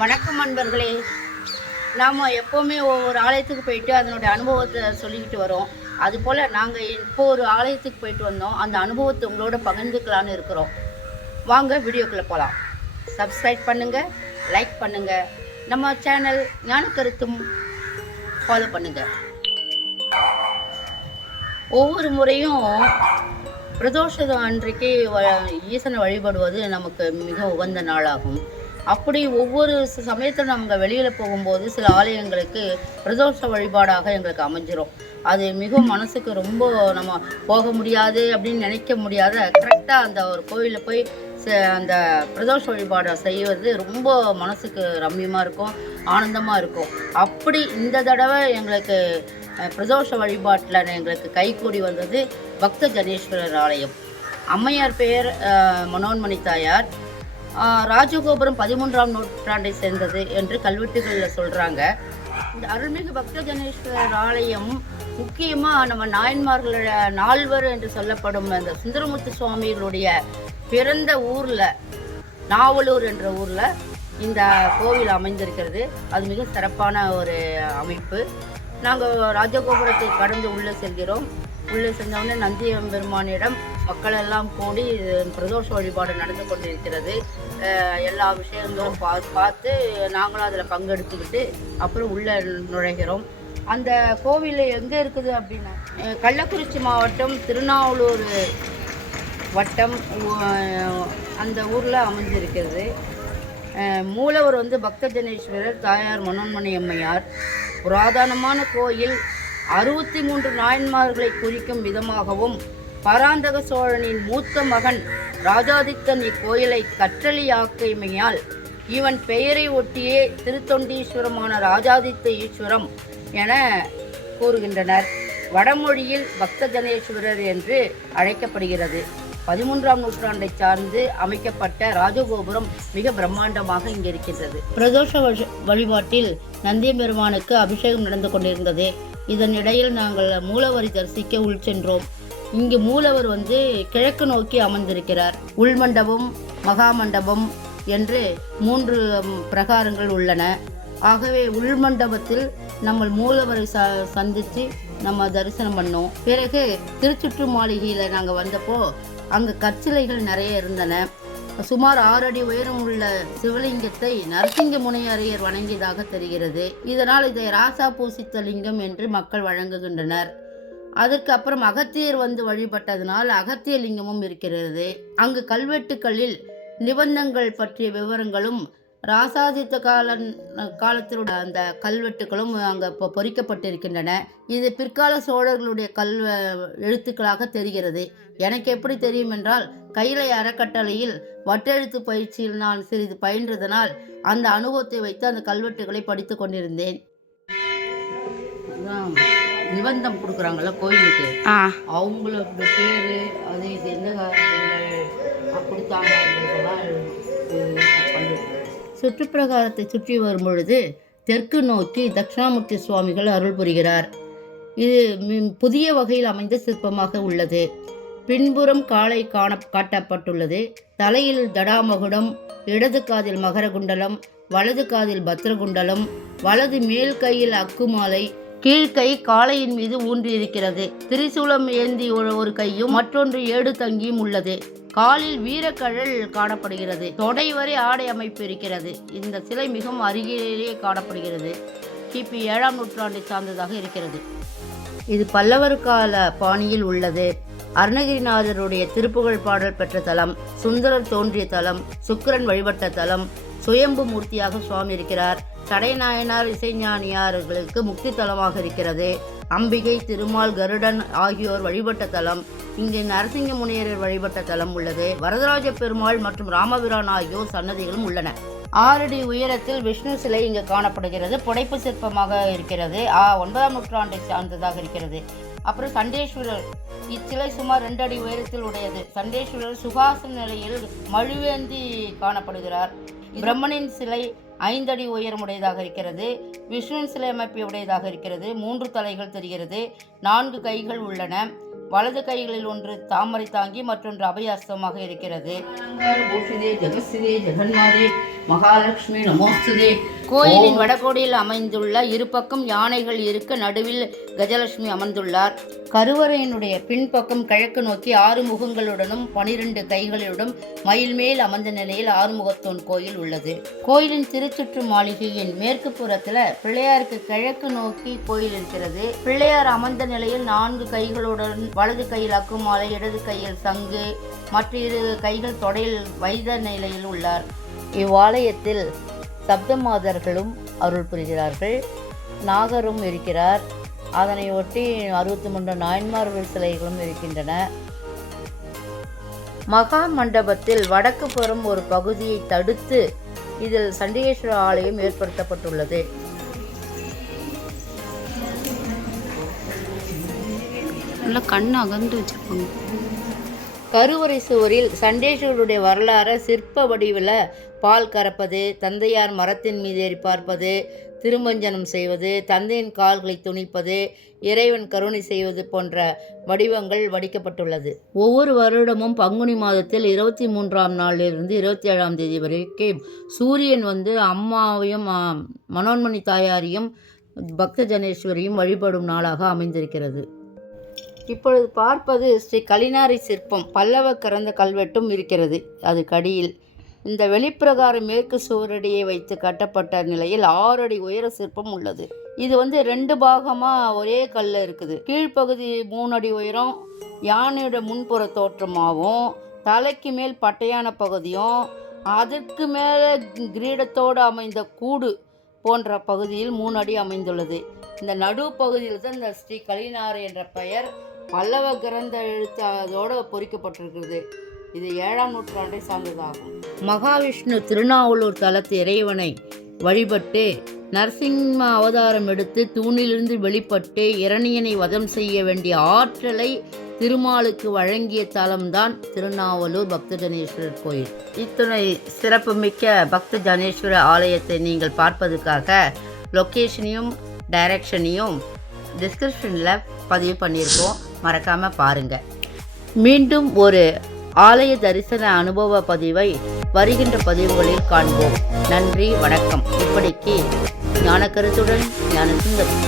வணக்கம் நண்பர்களே. நாம் எப்போவுமே ஒவ்வொரு ஆலயத்துக்கு போயிட்டு அதனுடைய அனுபவத்தை சொல்லிக்கிட்டு வரோம். அதுபோல் நாங்கள் இப்போ ஒரு ஆலயத்துக்கு போயிட்டு வந்தோம். அந்த அனுபவத்தை உங்களோட பகிர்ந்துக்கலான்னு இருக்கிறோம். வாங்க வீடியோக்குள்ளே போகலாம். சப்ஸ்கிரைப் பண்ணுங்கள், லைக் பண்ணுங்கள், நம்ம சேனல் ஞான கருத்தும் ஃபாலோ பண்ணுங்கள். ஒவ்வொரு முறையும் பிரதோஷம் அன்றைக்கு ஈசனை வழிபடுவது நமக்கு மிக உகந்த நாளாகும். அப்படி ஒவ்வொரு சமயத்தில் நம்ம வெளியில் போகும்போது சில ஆலயங்களுக்கு பிரதோஷ வழிபாடாக எங்களுக்கு அமைஞ்சிரும். அது மிகவும் மனசுக்கு ரொம்ப நம்ம போக முடியாது அப்படின்னு நினைக்க முடியாத கரெக்டாக அந்த ஒரு கோவிலில் போய் அந்த பிரதோஷ வழிபாடை செய்வது ரொம்ப மனசுக்கு ரம்மியமாக இருக்கும், ஆனந்தமாக இருக்கும். அப்படி இந்த தடவை எங்களுக்கு பிரதோஷ வழிபாட்டில் எங்களுக்கு கைகூடி வந்தது பக்த ஜனேஸ்வரர் ஆலயம். அம்மையார் பெயர் மனோன்மணி தாயார். ராஜகோபுரம் 13ஆம் நூற்றாண்டை சேர்ந்தது என்று கல்வெட்டுகளில் சொல்கிறாங்க. இந்த அருள்மிகு பக்த ஜனேஸ்வரர் ஆலயம் முக்கியமாக நம்ம நாயன்மார்களோட நால்வர் என்று சொல்லப்படும் அந்த சுந்தரமூர்த்தி சுவாமிகளுடைய பிறந்த ஊரில் நாவலூர் என்ற ஊரில் இந்த கோவில் அமைந்திருக்கிறது. அது மிக சிறப்பான ஒரு அமைப்பு. நாங்கள் ராஜகோபுரத்தை கடந்து உள்ளே செல்கிறோம். உள்ளே சென்றவுடனே நந்தியம்பெருமானிடம் மக்கள் எல்லாம் கூடி பிரதோஷ வழிபாடு நடந்து கொண்டிருக்கிறது. எல்லா விஷயங்களும் பார்த்து நாங்களும் அதில் பங்கெடுத்துக்கிட்டு அப்புறம் உள்ளே நுழைகிறோம். அந்த கோவில் எங்கே இருக்குது அப்படின்னா கள்ளக்குறிச்சி மாவட்டம் திருநாவலூர் வட்டம் அந்த ஊரில் அமைஞ்சிருக்கிறது. மூலவர் பக்த ஜனேஸ்வரர் தாயார் மனோன்மணி அம்மையார். புராதனமான கோயில் 63 நாயன்மார்களை குறிக்கும் விதமாகவும் பராந்தக சோழனின் மூத்த மகன் ராஜாதித்தன் இக்கோயிலை கற்றளியாக்கைமையால் இவன் பெயரை ஒட்டியே திருத்தொண்டீஸ்வரமான ராஜாதித்த ஈஸ்வரம் என கூறுகின்றனர். வடமொழியில் பக்த ஜனேஸ்வரர் என்று அழைக்கப்படுகிறது. 13ஆம் நூற்றாண்டை சார்ந்து அமைக்கப்பட்ட ராஜகோபுரம் மிக பிரம்மாண்டமாக இங்கே இருக்கின்றது. பிரதோஷ வழிபாட்டில் நந்தியம்பெருமானுக்கு அபிஷேகம் நடந்து கொண்டிருந்தது. இதன் இடையில் நாங்கள் மூலவரை தரிசிக்க உள் சென்றோம். இங்கு மூலவர் கிழக்கு நோக்கி அமர்ந்திருக்கிறார். உள்மண்டபம், மகாமண்டபம் என்று 3 பிரகாரங்கள் உள்ளன. ஆகவே உள்மண்டபத்தில் நம்ம மூலவரை சந்தித்து நம்ம தரிசனம் பண்ணோம். பிறகு திருச்சுற்று மாளிகையில் நாங்கள் வந்தப்போ அங்கே கற்சிலைகள் நிறைய இருந்தன. சுமார் 6 அடி உயரம் உள்ள சிவலிங்கத்தை நரசிங்க முனையரையர் வணங்கியதாக தெரிகிறது. இதனால் இதை ராசா பூசித்த லிங்கம் என்று மக்கள் வழங்குகின்றனர். அதற்கு அப்புறம் அகத்தியர் வழிபட்டதனால் அகத்திய லிங்கமும் இருக்கிறது. அங்கு கல்வெட்டுக்களில் நிபந்தங்கள் பற்றிய விவரங்களும் ராசாதித்த காலத்திலுடைய அந்த கல்வெட்டுகளும் அங்கே பொறிக்கப்பட்டிருக்கின்றன. இது பிற்கால சோழர்களுடைய எழுத்துக்களாக தெரிகிறது. எனக்கு எப்படி தெரியும் என்றால் கைலை அறக்கட்டளையில் வட்டெழுத்து பயிற்சியில் நான் சிறிது பயின்றதனால் அந்த அனுபவத்தை வைத்து அந்த கல்வெட்டுகளை படித்து கொண்டிருந்தேன். நிபந்தம் கொடுக்குறாங்கல்ல கோயிலுக்கு, அவங்களோட பேரு அது இது எந்த கொடுத்தாங்க. சுற்றுப்பிரகாரத்தை சுற்றி வரும் பொழுது தெற்கு நோக்கி தட்சிணாமூர்த்தி சுவாமிகள் அருள் புரிகிறார். இது புதிய வகையில் அமைந்த சிற்பமாக உள்ளது. பின்புறம் காளை காட்டப்பட்டுள்ளது. தலையில் தடாமகுடம், இடது காதில் மகரகுண்டலம், வலது காதில் பத்ரகுண்டலம், வலது மேல் கையில் அக்குமாலை, கீழ்கை காளையின் மீது ஊன்றியிருக்கிறது. திரிசூலம் ஏந்தி ஒரு கையும் மற்றொன்று ஏடு தங்கியும் உள்ளது. காலில் வீரக்கழல் காணப்படுகிறது. தொடை வரை ஆடை அமைப்பு இருக்கிறது. இந்த சிலை மிகவும் அருகிலேயே காணப்படுகிறது. கிபி 7ஆம் நூற்றாண்டை சார்ந்ததாக இருக்கிறது. இது பல்லவர் கால பாணியில் உள்ளது. அருணகிரிநாதருடைய திருப்புகழ் பாடல் பெற்ற தலம், சுந்தரர் தோன்றிய தலம், சுக்கிரன் வழிபட்ட தலம், சுயம்பு மூர்த்தியாக சுவாமி இருக்கிறார். கடைநாயனார் இசைஞானியார்களுக்கு முக்தி தலமாக இருக்கிறது. அம்பிகை, திருமால், கருடன் ஆகியோர் வழிபட்ட தலம். இங்கு நரசிங்க முனியரர் வழிபட்ட தலம் உள்ளது. வரதராஜ பெருமாள் மற்றும் ராமபிரான் ஆகியோர் சன்னதிகளும் உள்ளன. 6 அடி உயரத்தில் விஷ்ணு சிலை இங்கு காணப்படுகிறது. புடைப்பு சிற்பமாக இருக்கிறது. 9ஆம் நூற்றாண்டை சார்ந்ததாக இருக்கிறது. அப்புறம் சண்டேஸ்வரர் இச்சிலை சுமார் 2 அடி உயரத்தில் உடையது. சண்டேஸ்வரர் சுகாசன நிலையில் மழுவேந்தி காணப்படுகிறார். பிரம்மனின் சிலை 5 அடி உயரமுடையதாக இருக்கிறது. விஷ்ணுவின் சிலை அமைப்பு உடையதாக இருக்கிறது. 3 தலைகள் தெரிகிறது. 4 கைகள் உள்ளன. வலது கைகளில் ஒன்று தாமரை தாங்கி மற்றொன்று அபயாஸ்தமாக இருக்கிறது. மகாலட்சுமி நமோஸ்துதே. கோயிலின் வடகோடியில் அமைந்துள்ள இரு பக்கம் யானைகள் இருக்க நடுவில் கஜலட்சுமி அமர்ந்துள்ளார். கருவறையினுடைய பின்பக்கம் கிழக்கு நோக்கி 6 முகங்களுடனும் 12 கைகளுடன் மயில் மேல் அமர்ந்த நிலையில் ஆறுமுகத்தோன் கோயில் உள்ளது. கோயிலின் திருச்சுற்று மாளிகையின் மேற்கு புறத்தில் பிள்ளையாருக்கு கிழக்கு நோக்கி கோயில் இருக்கிறது. பிள்ளையார் அமர்ந்த நிலையில் 4 கைகளுடன் வலது கையில் அக்குமாலை, இடது கையில் சங்கு, மற்ற 2 கைகள் தொடையில் வைத்த நிலையில் உள்ளார். இவ்வாலயத்தில் சப்தமாதர்களும் அருள் புரிகிறார்கள். நாகரும் இருக்கிறார். அதனை ஒட்டி 63 நாயன்மார்கள் சிலைகளும் இருக்கின்றன. மகா மண்டபத்தில் வடக்கு புறம் ஒரு பகுதியை தடுத்து இதில் சண்டிகேஸ்வரர் ஆலயம் ஏற்படுத்தப்பட்டுள்ளது. கண் அகந்து வச்சிருப்பாங்க. கருவறை சுவரில் சண்டேஸ்வரருடைய வரலாறு சிற்ப வடிவில் பால் கறப்பது, தந்தையார் மரத்தின் மீது ஏறி பார்ப்பது, திருமஞ்சனம் செய்வது, தந்தையின் கால்களை துணிப்பது, இறைவன் கருணை செய்வது போன்ற வடிவங்கள் வடிக்கப்பட்டுள்ளது. ஒவ்வொரு வருடமும் பங்குனி மாதத்தில் 23ஆம் நாளிலிருந்து 27ஆம் தேதி வரைக்கும் சூரியன் அம்மாவையும் மனோன்மணி தாயாரையும் பக்த ஜனேஸ்வரியும் வழிபடும் நாளாக அமைந்திருக்கிறது. இப்பொழுது பார்ப்பது ஸ்ரீ கலினாரி சிற்பம். பல்லவ கறந்த கல்வெட்டும் இருக்கிறது அது கடியில். இந்த வெளிப்பிரகார மேற்கு சுவரடியை வைத்து கட்டப்பட்ட நிலையில் 6 அடி உயர சிற்பம் உள்ளது. இது 2 பாகமாக ஒரே கல்ல இருக்குது. கீழ்ப்பகுதி 3 அடி உயரம், யானையோட முன்புற தோற்றமாகவும், தலைக்கு மேல் பட்டையான பகுதியும், அதற்கு மேலே கிரீடத்தோடு அமைந்த கூடு போன்ற பகுதியில் 3 அடி அமைந்துள்ளது. இந்த நடு பகுதியில் தான் இந்த ஸ்ரீ கலினார் என்ற பெயர் பல்லவ கிரந்த எழுத்தோடு பொறிக்கப்பட்டிருக்கிறது. இது 7ஆம் நூற்றாண்டை சார்ந்ததாகும். மகாவிஷ்ணு திருநாவலூர் தலத்து இறைவனை வழிபட்டு நரசிம்ம அவதாரம் எடுத்து தூணிலிருந்து வெளிப்பட்டு இரணியனை வதம் செய்ய வேண்டிய ஆற்றலை திருமாலுக்கு வழங்கிய தலம்தான் திருநாவலூர் பக்த ஜனேஸ்வரர் கோயில். இத்துணை சிறப்புமிக்க பக்த ஜனேஸ்வரர் ஆலயத்தை நீங்கள் பார்ப்பதற்காக லொக்கேஷனையும் டைரக்ஷனையும் டிஸ்கிரிப்ஷனில் பதிவு பண்ணியிருக்கோம். மறக்காமல் பாருங்கள். மீண்டும் ஒரு ஆலய தரிசன அனுபவ பதிவை வருகின்ற பதிவுகளில் காண்போம். நன்றி, வணக்கம். இப்படிக்கு ஞான கருத்துடன் ஞான சுந்தரம்.